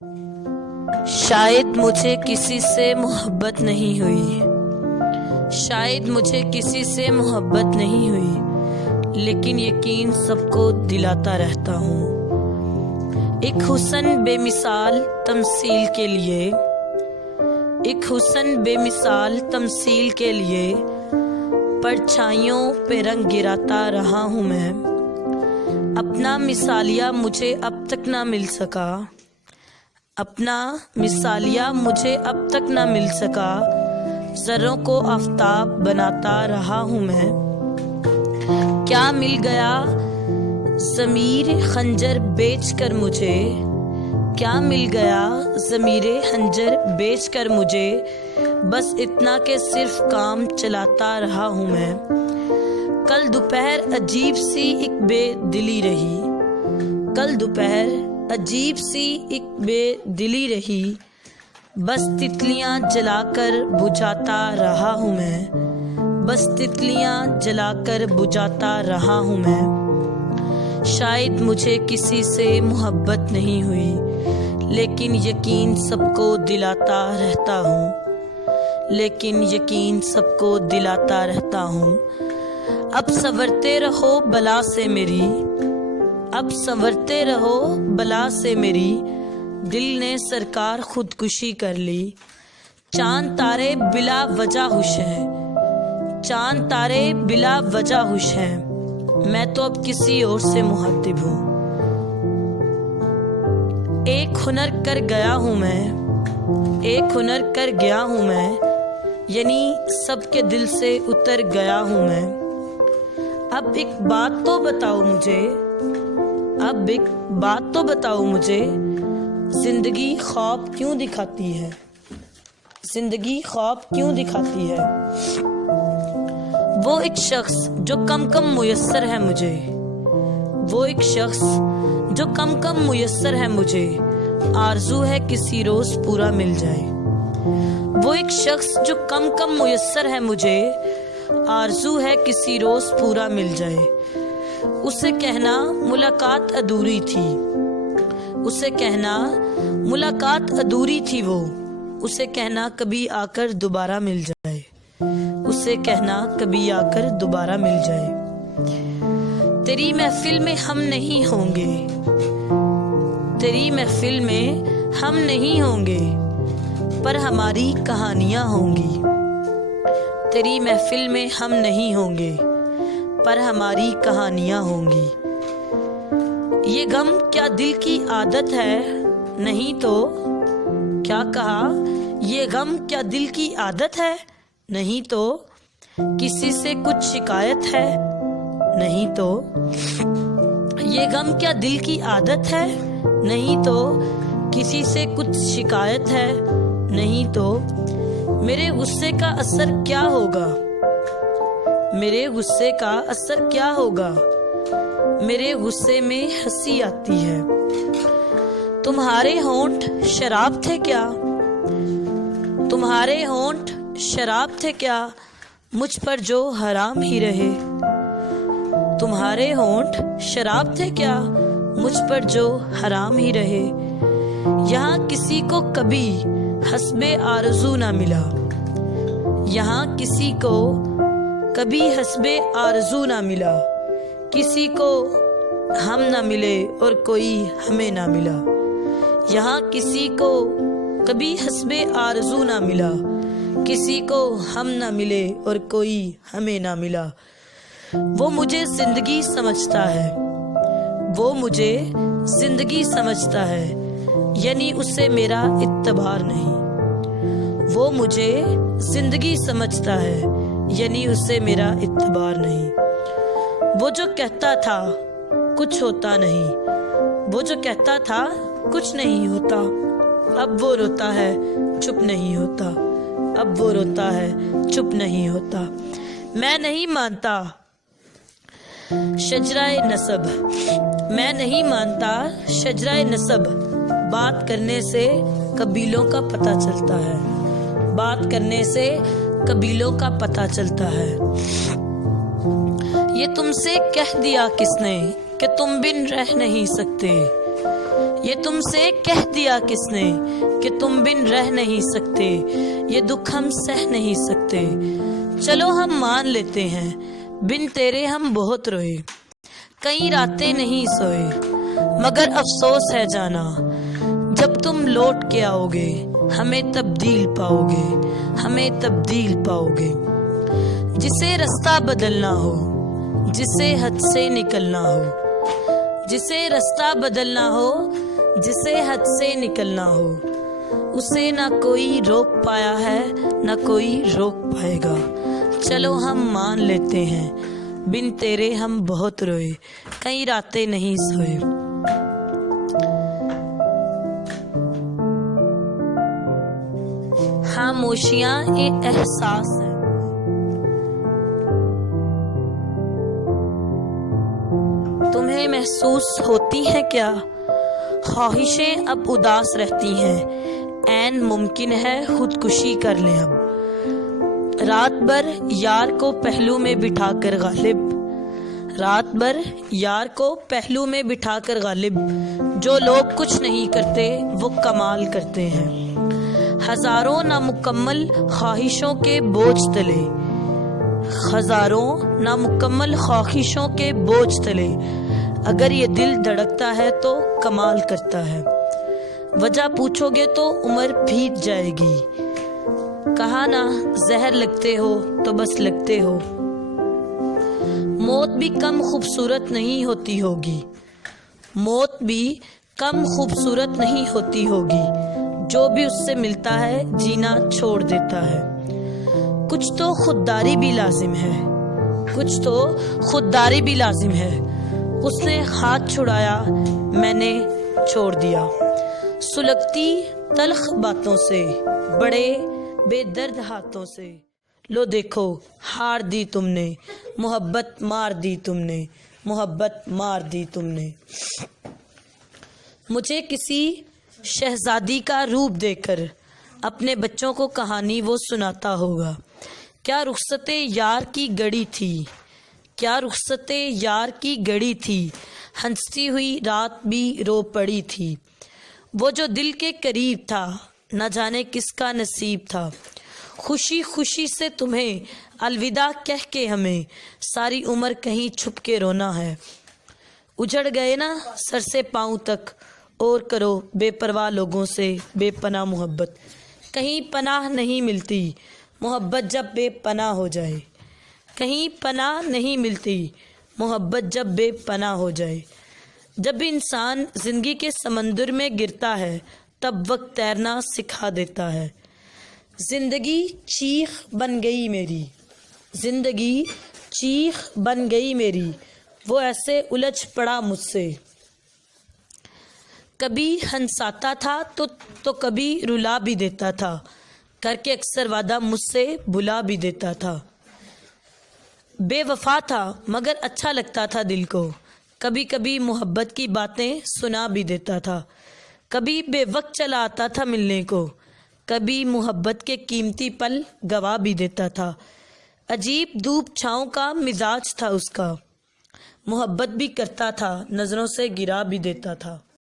शायद मुझे किसी से मोहब्बत नहीं हुई, शायद मुझे किसी से मोहब्बत नहीं हुई, लेकिन यकीन सबको दिलाता रहता हूँ। एक हुस्न बेमिसाल तमसील के लिए, एक हुस्न बेमिसाल तमसील के लिए परछाइयों पे रंग गिराता रहा हूँ मैं। अपना मिसालिया मुझे अब तक ना मिल सका, अपना मिसालिया मुझे अब तक ना मिल सका। ज़र्रों को आफताब बनाता रहा हूँ मैं। क्या मिल गया ज़मीर खंजर बेच कर मुझे, क्या मिल गया ज़मीरे खंजर बेच कर मुझे। बस इतना के सिर्फ काम चलाता रहा हूँ मैं। कल दोपहर अजीब सी एक बेदिली रही, कल दोपहर अजीब सी एक बेदिली रही। बस तितलियां जलाकर बुझाता रहा हूँ मैं, बस तितलियां जलाकर बुझाता रहा हूँ मैं। शायद मुझे किसी से मोहब्बत नहीं हुई, लेकिन यकीन सबको दिलाता रहता हूँ, लेकिन यकीन सबको दिलाता रहता हूँ। अब संवरते रहो बला से मेरी, अब संवरते रहो बला से मेरी। दिल ने सरकार खुदकुशी कर ली। चांद तारे बिला वजह खुश हैं, चांद तारे बिला वजह खुश हैं। मैं तो अब किसी और से मुहत्तिब हूँ। एक हुनर कर गया हूँ मैं, एक हुनर कर गया हूँ मैं, यानी सबके दिल से उतर गया हूँ मैं। अब एक बात तो बताओ मुझे, अब एक बात तो बताओ मुझे, जिंदगी ख्वाब क्यों दिखाती है, जिंदगी ख्वाब क्यों दिखाती है। वो एक शख्स जो कम कम मुयस्सर है मुझे, वो एक शख्स जो कम कम मुयस्सर है मुझे। आरज़ू है किसी रोज पूरा मिल जाए। वो एक शख्स जो कम कम मुयस्सर है मुझे, आरज़ू है किसी रोज पूरा मिल जाए। उसे कहना मुलाकात अधूरी थी, उसे कहना मुलाकात अधूरी थी वो। उसे कहना कभी आकर दोबारा मिल जाए, उसे कहना कभी आकर दोबारा मिल जाए। तेरी महफिल में हम नहीं होंगे, तेरी महफिल में हम नहीं होंगे, पर हमारी कहानियां होंगी। तेरी महफिल में हम नहीं होंगे, पर हमारी कहानियां होंगी। ये गम क्या दिल की आदत है, नहीं तो क्या कहा। ये गम क्या दिल की आदत है, नहीं तो किसी से कुछ शिकायत है, नहीं तो। ये गम क्या दिल की आदत है, नहीं तो किसी से कुछ शिकायत है, नहीं तो। मेरे गुस्से का असर क्या होगा, मेरे गुस्से का असर क्या होगा। मेरे गुस्से में हंसी आती है। तुम्हारे होंठ शराब थे क्या, तुम्हारे होंठ शराब थे क्या, मुझ पर जो हराम ही रहे। तुम्हारे होंठ शराब थे क्या, मुझ पर जो हराम ही रहे। यहाँ किसी को कभी हस्बे आरज़ू ना मिला, यहाँ किसी को कभी हस्बे आरज़ू ना मिला। किसी को हम ना मिले और कोई हमें ना मिला। यहाँ किसी को कभी हस्बे आरज़ू ना मिला, किसी को हम ना मिले और कोई हमें ना मिला। वो मुझे जिंदगी समझता है, वो मुझे जिंदगी समझता है, यानी उससे मेरा इत्तेबार नहीं। वो मुझे जिंदगी समझता है, यानी उससे मेरा इत्तेबार नहीं। वो जो कहता था कुछ होता नहीं, वो जो कहता था कुछ नहीं होता, अब वो रोता है चुप नहीं होता, अब वो रोता है चुप नहीं होता। मैं नहीं मानता शजराए नसब, मैं नहीं मानता शजराए नसब। बात करने से कबीलों का पता चलता है, बात करने से कबीलों का पता चलता है। ये तुमसे कह दिया किसने कि तुम बिन रह नहीं सकते, یہ تم سے کہہ دیا کس نے کہ تم بن رہ نہیں سکتے، یہ دکھ ہم سہ نہیں سکتے۔ چلو ہم مان لیتے ہیں بن تیرے ہم بہت روئے، کئی راتیں نہیں سوئے، مگر افسوس ہے جانا جب تم لوٹ کے آؤ گے، ہمیں تبدیل پاؤ گے، ہمیں تبدیل پاؤ گے۔ جسے رستہ بدلنا ہو، جسے حد سے نکلنا ہو، جسے رستہ بدلنا ہو، جسے حد سے نکلنا ہو، اسے نہ کوئی روک پایا ہے نہ کوئی روک پائے گا۔ چلو ہم مان لیتے ہیں بن تیرے ہم بہت روئے، کئی راتیں نہیں سوئے۔ خاموشیاں ایک احساس ہے، تمہیں محسوس ہوتی ہے کیا؟ خواہشیں اب اداس رہتی ہیں، عین ممکن ہے خودکشی کر لیں اب۔ رات بھر یار کو پہلو میں بٹھا کر غالب، رات بھر یار کو پہلو میں بٹھا کر غالب، جو لوگ کچھ نہیں کرتے وہ کمال کرتے ہیں۔ ہزاروں نامکمل خواہشوں کے بوجھ تلے، ہزاروں نامکمل خواہشوں کے بوجھ تلے، اگر یہ دل دھڑکتا ہے تو کمال کرتا ہے۔ وجہ پوچھو گے تو عمر بیت جائے گی، کہا نا زہر لگتے ہو تو بس لگتے ہو۔ موت بھی کم خوبصورت نہیں ہوتی ہوگی، موت بھی کم خوبصورت نہیں ہوتی ہوگی، جو بھی اس سے ملتا ہے جینا چھوڑ دیتا ہے۔ کچھ تو خودداری بھی لازم ہے، کچھ تو خودداری بھی لازم ہے۔ اس نے ہاتھ چھڑایا، میں نے چھوڑ دیا، سلگتی تلخ باتوں سے، بڑے بے درد ہاتھوں سے۔ لو دیکھو ہار دی تم نے، محبت مار دی تم نے، محبت مار دی تم نے۔ مجھے کسی شہزادی کا روپ دے کر اپنے بچوں کو کہانی وہ سناتا ہوگا۔ کیا رخصت یار کی گڑی تھی، کیا رخصت یار کی گڑی تھی، ہنستی ہوئی رات بھی رو پڑی تھی۔ وہ جو دل کے قریب تھا، نہ جانے کس کا نصیب تھا۔ خوشی خوشی سے تمہیں الوداع کہہ کے ہمیں ساری عمر کہیں چھپ کے رونا ہے۔ اجڑ گئے نا سر سے پاؤں تک، اور کرو بے پرواہ لوگوں سے بے پناہ محبت۔ کہیں پناہ نہیں ملتی محبت جب بے پناہ ہو جائے، کہیں پناہ نہیں ملتی محبت جب بے پناہ ہو جائے۔ جب انسان زندگی کے سمندر میں گرتا ہے تب وقت تیرنا سکھا دیتا ہے۔ زندگی چیخ بن گئی میری، زندگی چیخ بن گئی میری، وہ ایسے الجھ پڑا مجھ سے۔ کبھی ہنساتا تھا تو کبھی رلا بھی دیتا تھا، کر کے اکثر وعدہ مجھ سے بلا بھی دیتا تھا۔ بے وفا تھا مگر اچھا لگتا تھا دل کو، کبھی کبھی محبت کی باتیں سنا بھی دیتا تھا۔ کبھی بے وقت چلا آتا تھا ملنے کو، کبھی محبت کے قیمتی پل گوا بھی دیتا تھا۔ عجیب دھوپ چھاؤں کا مزاج تھا اس کا، محبت بھی کرتا تھا نظروں سے گرا بھی دیتا تھا۔